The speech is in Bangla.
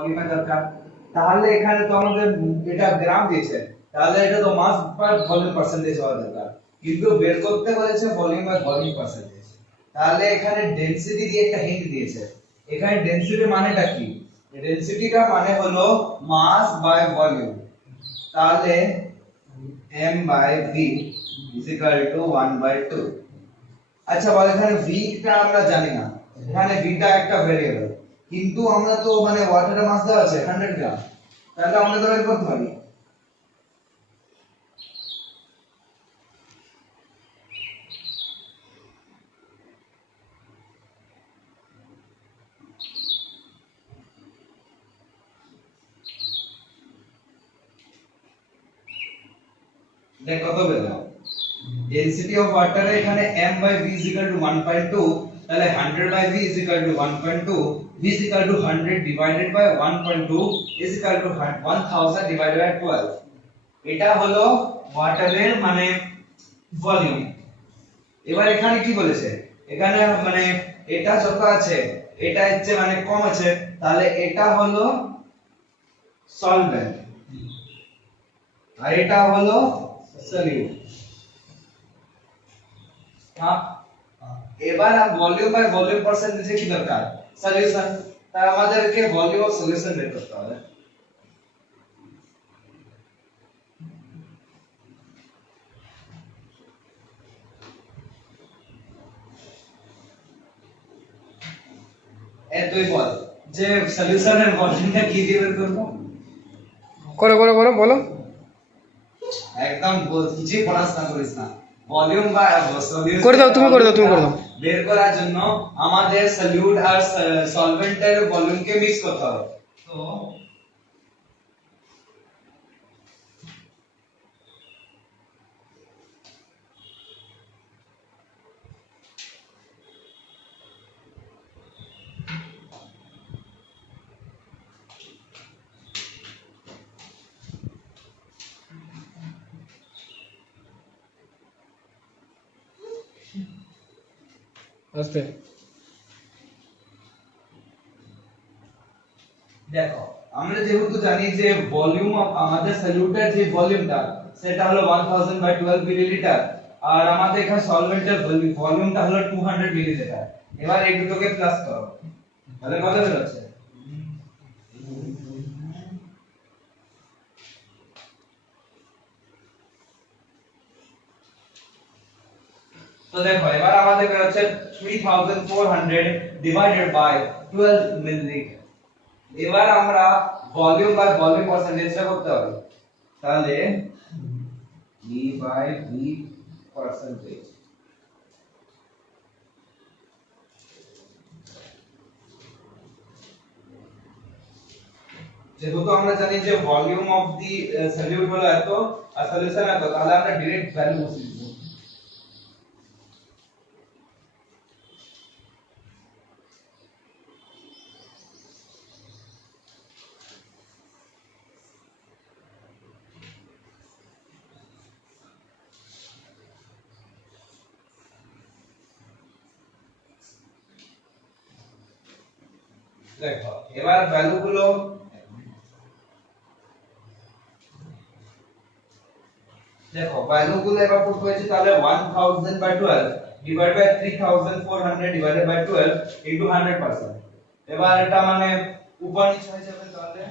ভলিউমের দরকার। তাহলে এখানে তো আমাদের এটা গ্রাম দিয়েছে, তাহলে এটা তো মাস পার ভলিউম পার্সেন্টেজ হওয়া দরকার, কিন্তু বের করতে বলেছে ভলিউম বাই ভলিউম পার্সেন্টেজ। তাহলে এখানে ডেনসিটি দিয়ে একটা হিন্ট দিয়েছে। এখানে ডেনসিটি মানেটা কি? ডেনসিটিটা মানে হলো মাস বাই ভলিউম। তাহলে m by v is equal to 1/2। আচ্ছা বল, এখানে v টা আমরা জানি না, এখানে v টা একটা ভেরিয়েবল, কিন্তু আমরা তো মানে ওয়াটারের মাস দেওয়া আছে 100 গ্রাম, তাহলে আমরা তো বের করতে পারি। দেখ কত পেলাম, ডেনসিটি অফ ওয়াটার এখানে m by v is equal to 1.2, তাহলে 100 by v is equal to 1.2, v is equal to 100 divided by 1.2 is equal to 1000 divided by 12। এটা হলো ওয়াটারের মানে ভলিউম। এবার এখানে কি বলেছে, এখানে মানে এটা যত আছে এটা হচ্ছে মানে কম আছে, তাহলে এটা হলো সলভেন্ট আর এটা হলো সলিউট। এবার ভলিউম বাই ভলিউম পার্সেন্টেজে কি দরকার? সলিউশন। তাই আমাদেরকে ভলিউম অফ সলিউশন বের করতে হবে। তুই বল যে সলিউশনের ভলিউমটা কি দিয়ে বের করব? করো করো করো বলো। একদম কিছু পড়াশোনা করিস না। ভলিউম বা সলিউশন করে দাও, তুমি করে দাও, তুমি করে দাও। বের করার জন্য আমাদের সলিউট আর সলভেন্টের ভলিউমকে মিক্স করতে হবে। তো আস্তে দেখো, আমরা যেহেতু জানি যে ভলিউম অফ আমাদের সলিউটের যে ভলিউমটা সেটা হলো 1000/12 মিলিলিটার, আর আমাদের এখানে সলভেন্টের ভলিউমটা হলো 200 মিলিলিটার। এবার এই দুটোকে প্লাস করো, তাহলে কত বের হচ্ছে? তো দেখো এবার আমাদের বের হচ্ছে 3400 ডিভাইডেড বাই 12 মিলিলিটার। এবার আমরা ভলিউম বাই ভলিউম পার্সেন্টেজটা করতে হবে। তাহলে v বাই v পার্সেন্টেজ, যেহেতু আমরা জানি যে ভলিউম অফ দি সলিউট হলো এত আর সলিউশন এত, তাহলে আমরা ডাইরেক্ট ভ্যালু বসিয়ে দেব। দেখো এবার ভ্যালু গুলো দেখো ভ্যালু গুলো এবার পুট হয়েছে, তাহলে 1000/12 divide by 3400 divided by 12 into 100%। এবার এটা মানে উপর নিচে হয়ে যাবে, তাহলে